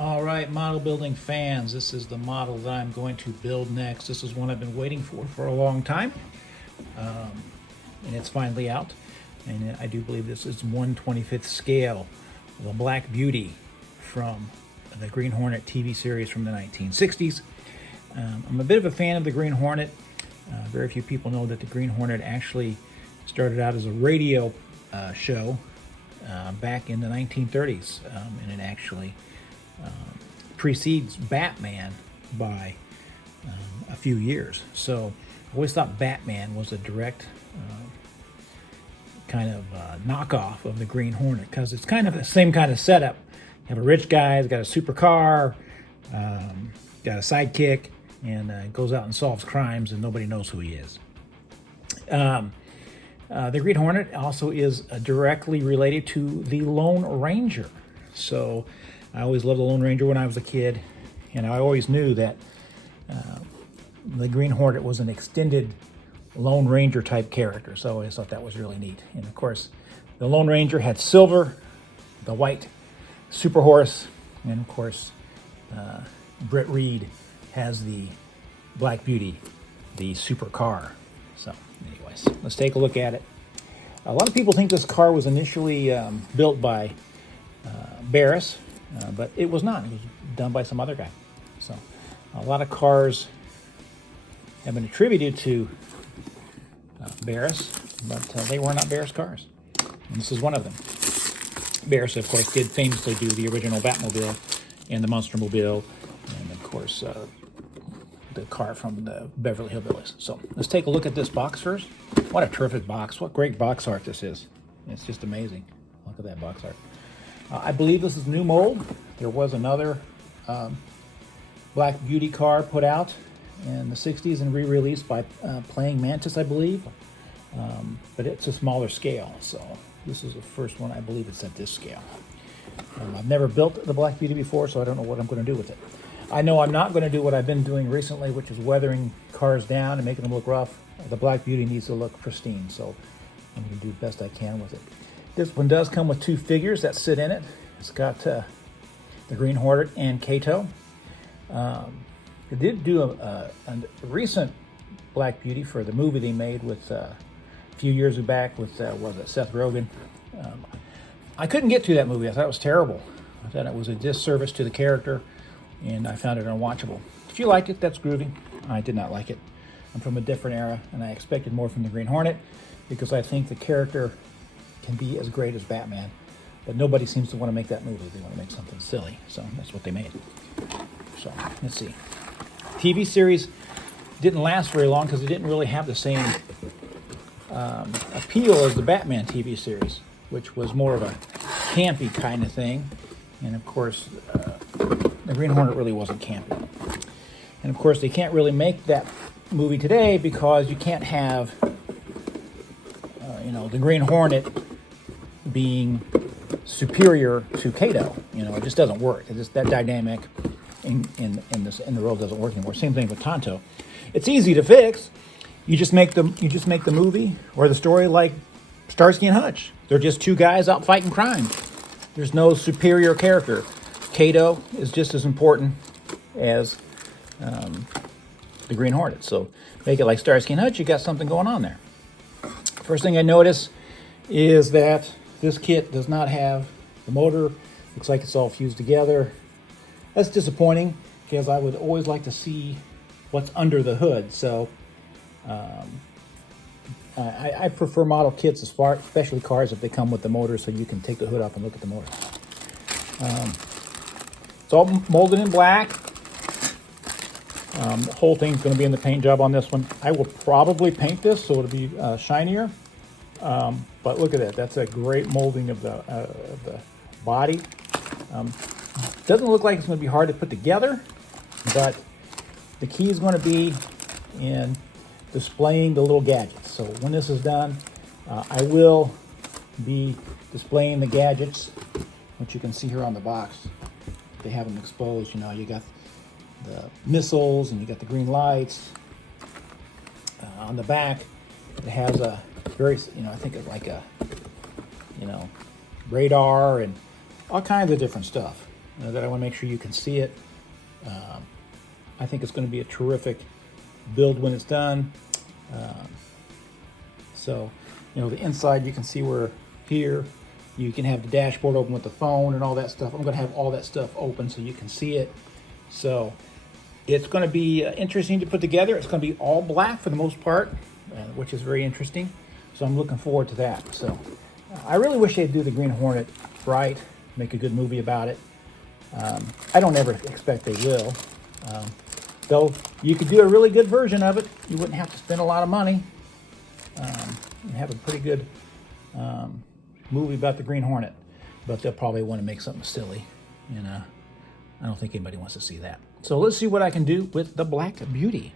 All right, model building fans, this is the model that I'm going to build next. This is one I've been waiting for a long time, and it's finally out. And I do believe this is 1/25th scale, the Black Beauty from the Green Hornet TV series from the 1960s. I'm a bit of a fan of the Green Hornet. Very few people know that the Green Hornet actually started out as a radio show back in the 1930s, and it actually precedes Batman by a few years. So I always thought Batman was a direct kind of knockoff of the Green Hornet, because it's kind of the same kind of setup. You have a rich guy, he's got a supercar, got a sidekick, and goes out and solves crimes, and nobody knows who he is. The Green Hornet also is directly related to the Lone Ranger. So I always loved the Lone Ranger when I was a kid, and I always knew that the Green Hornet was an extended Lone Ranger type character. So I always thought that was really neat. And of course, the Lone Ranger had Silver, the white super horse, and of course, Britt Reed has the Black Beauty, the super car. So anyways, let's take a look at it. A lot of people think this car was initially built by Barris, but it was not. It was done by some other guy. So a lot of cars have been attributed to Barris, but they were not Barris cars. And this is one of them. Barris, of course, did famously do the original Batmobile and the Monstermobile, and of course the car from the Beverly Hillbillies. So let's take a look at this box first. What a terrific box. What great box art this is. It's just amazing. Look at that box art. I believe this is new mold. There was another Black Beauty car put out in the 60s and re-released by Playing Mantis, I believe. But it's a smaller scale, so this is the first one. I believe it's at this scale. I've never built the Black Beauty before, so I don't know what I'm going to do with it. I know I'm not going to do what I've been doing recently, which is weathering cars down and making them look rough. The Black Beauty needs to look pristine, so I'm going to do the best I can with it. This one does come with two figures that sit in it. It's got the Green Hornet and Kato. They did do a recent Black Beauty for the movie they made with a few years back with was it Seth Rogen. I couldn't get to that movie. I thought it was terrible. I thought it was a disservice to the character, and I found it unwatchable. If you liked it, that's groovy. I did not like it. I'm from a different era, and I expected more from the Green Hornet because I think the character can be as great as Batman, but nobody seems to want to make that movie. They want to make something silly, so that's what they made. So let's see. TV series didn't last very long because it didn't really have the same appeal as the Batman TV series, which was more of a campy kind of thing. And of course, the Green Hornet really wasn't campy. And of course, they can't really make that movie today because you can't have, the Green Hornet being superior to Kato. It just doesn't work. It's just that dynamic in the world doesn't work anymore. Same thing with Tonto. It's easy to fix. You just make the movie or the story like Starsky and Hutch. They're just two guys out fighting crime. There's no superior character. Kato is just as important as the Green Hornet. So make it like Starsky and Hutch. You got something going on there. First thing I notice is that this kit does not have the motor. Looks like it's all fused together. That's disappointing because I would always like to see what's under the hood. So I prefer model kits especially cars if they come with the motor, so you can take the hood off and look at the motor. It's all molded in black. The whole thing's going to be in the paint job on this one. I will probably paint this so it'll be shinier. But look at that. That's a great molding of the body. Doesn't look like it's going to be hard to put together, but the key is going to be in displaying the little gadgets. So when this is done, I will be displaying the gadgets, which you can see here on the box. They have them exposed. You got the missiles and you got the green lights. On the back, it has a very, I think it's like a, radar and all kinds of different stuff. that I want to make sure you can see it. I think it's going to be a terrific build when it's done. So, you know, the inside, you can see where here you can have the dashboard open with the phone and all that stuff. I'm going to have all that stuff open so you can see it. So it's going to be interesting to put together. It's going to be all black for the most part, which is very interesting. So I'm looking forward to that. So I really wish they'd do the Green Hornet right, make a good movie about it. I don't ever expect they will. Though you could do a really good version of it. You wouldn't have to spend a lot of money and have a pretty good movie about the Green Hornet. But they'll probably want to make something silly. And I don't think anybody wants to see that. So let's see what I can do with the Black Beauty.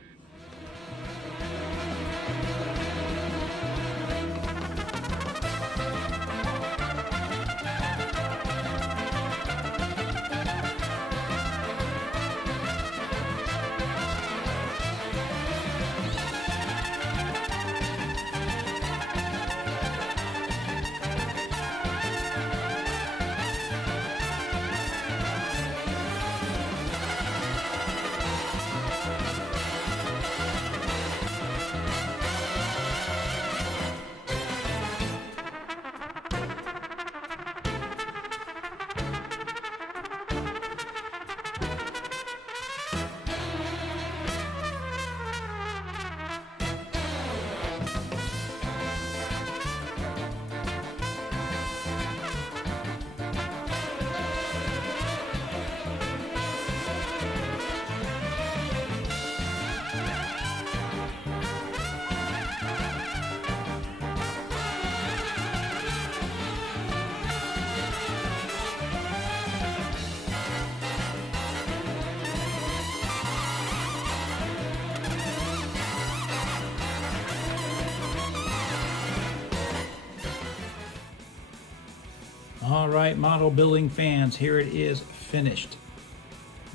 All right, model building fans, here it is finished.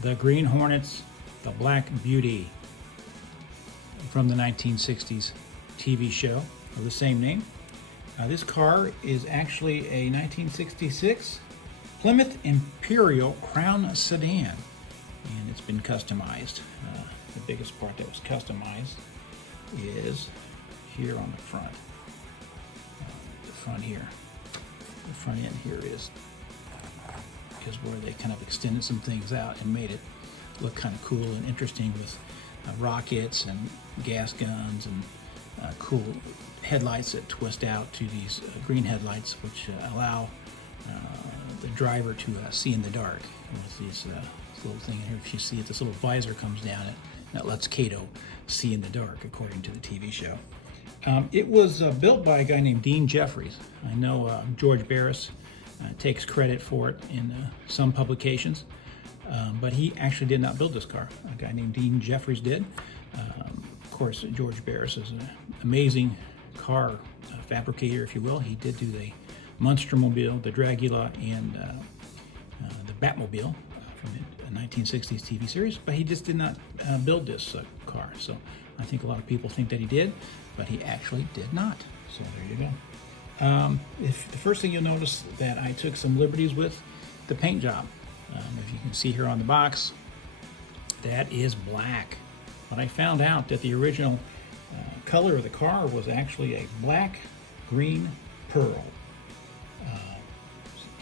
The Green Hornets, the Black Beauty from the 1960s TV show of the same name. This car is actually a 1966 Plymouth Imperial Crown sedan, and it's been customized. The biggest part that was customized is here on the front. The front here. The front end here is where they kind of extended some things out and made it look kind of cool and interesting with rockets and gas guns and cool headlights that twist out to these green headlights, which allow the driver to see in the dark. And with this little thing here, if you see it, this little visor comes down it, that lets Kato see in the dark, according to the TV show. It was built by a guy named Dean Jeffries. I know George Barris takes credit for it in some publications, but he actually did not build this car. A guy named Dean Jeffries did. Of course, George Barris is an amazing car fabricator, if you will. He did do the Monstermobile, the Dragula, and the Batmobile from the 1960s TV series, but he just did not build this car. So I think a lot of people think that he did, but he actually did not. So there you go. If the first thing you'll notice that I took some liberties with the paint job. If you can see here on the box, that is black. But I found out that the original color of the car was actually a black green pearl,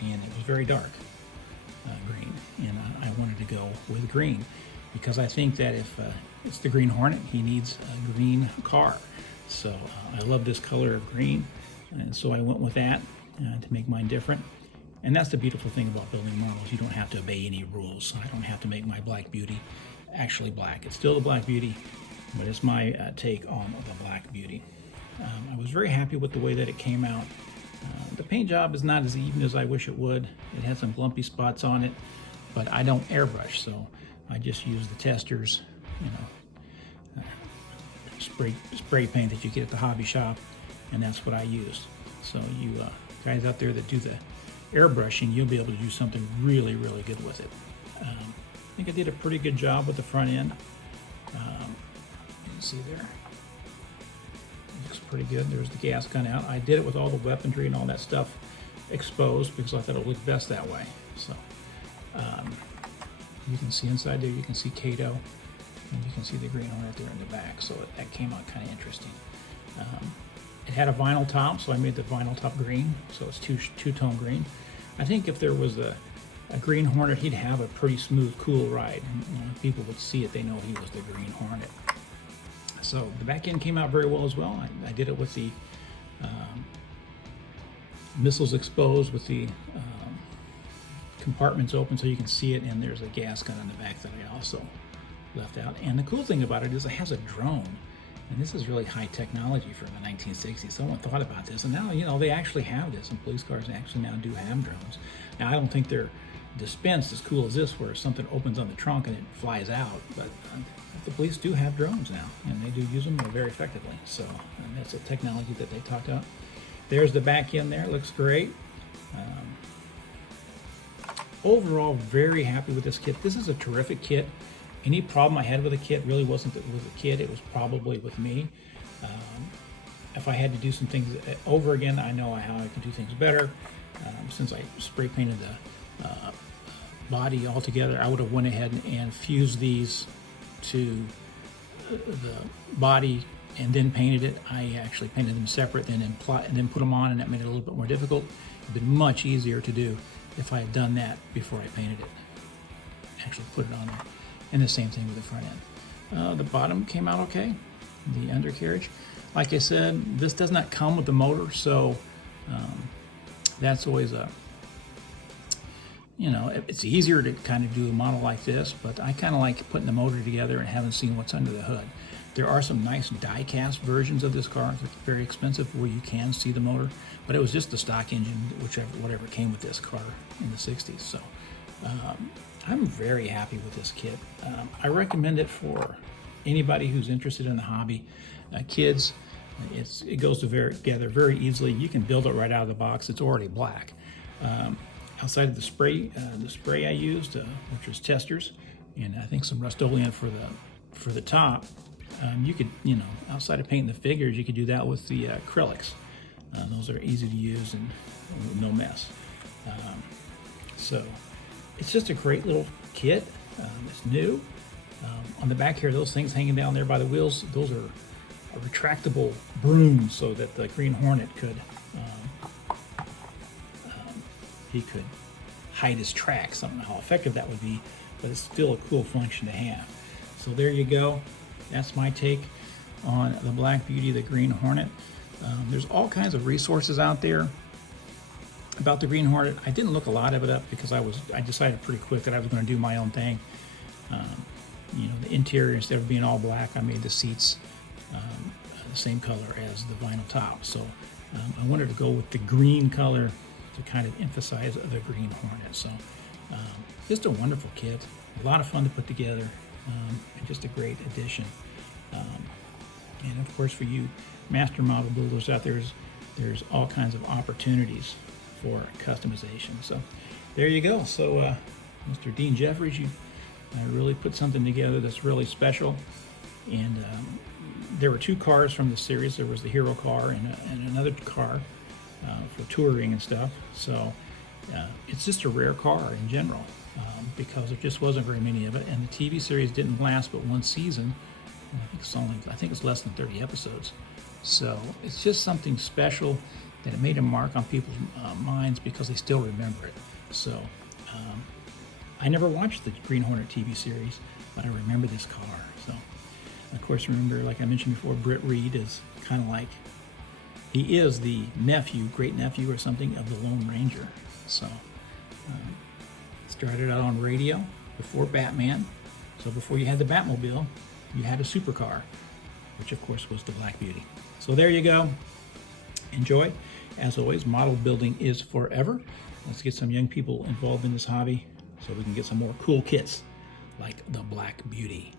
and it was very dark green, and I wanted to go with green because I think that if it's the Green Hornet, he needs a green car. So I love this color of green, and so I went with that to make mine different. And that's the beautiful thing about building models. You don't have to obey any rules. I don't have to make my Black Beauty actually black. It's still the Black Beauty, but it's my take on the Black Beauty. I was very happy with the way that it came out. The paint job is not as even as I wish it would. It had some lumpy spots on it, but I don't airbrush, so I just use the testers, you know, spray paint that you get at the hobby shop, and that's what I used. So you guys out there that do the airbrushing, you'll be able to do something really, really good with it. I think I did a pretty good job with the front end. You can see there. Looks pretty good. There's the gas gun out. I did it with all the weaponry and all that stuff exposed because I thought it would look best that way. So You can see inside there, you can see Kato, and you can see the Green Hornet there in the back, so that came out kind of interesting. It had a vinyl top, so I made the vinyl top green, so it's two-tone green. I think if there was a Green Hornet, he'd have a pretty smooth, cool ride. And, you know, people would see it, they know he was the Green Hornet. So the back end came out very well as well. I did it with the missiles exposed, with the compartments open so you can see it, and there's a gas gun on the back that I also left out. And the cool thing about it is it has a drone, and this is really high technology for the 1960s. Someone thought about this, and now, you know, they actually have this, and police cars actually now do have drones. Now, I don't think they're dispensed as cool as this, where something opens on the trunk and it flies out, but the police do have drones now, and they do use them very effectively. So that's a technology that they talked about. There's the back end there, looks great. Overall, very happy with this kit. This is a terrific kit. Any problem I had with the kit really wasn't with the kit, it was probably with me. If I had to do some things over again, I know how I can do things better. Since I spray painted the body all together, I would have went ahead and fused these to the body and then painted it. I actually painted them separate and then put them on, and that made it a little bit more difficult. It'd been much easier to do if I had done that before I painted it. Actually put it on there. And the same thing with the front end. The bottom came out okay, the undercarriage. Like I said, this does not come with the motor, so that's always a, you know, it's easier to kind of do a model like this, but I kind of like putting the motor together and haven't seen what's under the hood. There are some nice die-cast versions of this car. It's very expensive, where you can see the motor, but it was just the stock engine, whatever came with this car in the 60s. So I'm very happy with this kit. I recommend it for anybody who's interested in the hobby. Kids, it goes together very easily. You can build it right out of the box. It's already black. Outside of the spray I used, which was Testers, and I think some Rust-Oleum for the top. You could, you know, outside of painting the figures, you could do that with the acrylics. Those are easy to use and no mess. So it's just a great little kit. It's new. On the back here, those things hanging down there by the wheels, those are retractable brooms, so that the Green Hornet could he could hide his tracks. I don't know how effective that would be, but it's still a cool function to have. So there you go. That's my take on the Black Beauty, the Green Hornet. There's all kinds of resources out there about the Green Hornet. I didn't look a lot of it up because I decided pretty quick that I was going to do my own thing. You know, the interior, instead of being all black, I made the seats the same color as the vinyl top. So I wanted to go with the green color to kind of emphasize the Green Hornet. So just a wonderful kit, a lot of fun to put together, and just a great addition. And of course, for you master model builders out there, there's all kinds of opportunities for customization. So there you go. So Mr. Dean Jeffries, you really put something together that's really special. And there were two cars from the series. There was the hero car and another car for touring and stuff. So it's just a rare car in general, because there just wasn't very many of it. And the TV series didn't last but one season. I think it's less than 30 episodes. So it's just something special that it made a mark on people's minds because they still remember it. So I never watched the Green Hornet TV series, but I remember this car. So of course, remember, like I mentioned before, Britt Reed is kind of like, he is the great nephew or something of the Lone Ranger. So started out on radio before Batman. So before you had the Batmobile, you had a supercar, which of course was the Black Beauty. So there you go. Enjoy. As always, model building is forever. Let's get some young people involved in this hobby so we can get some more cool kits like the Black Beauty.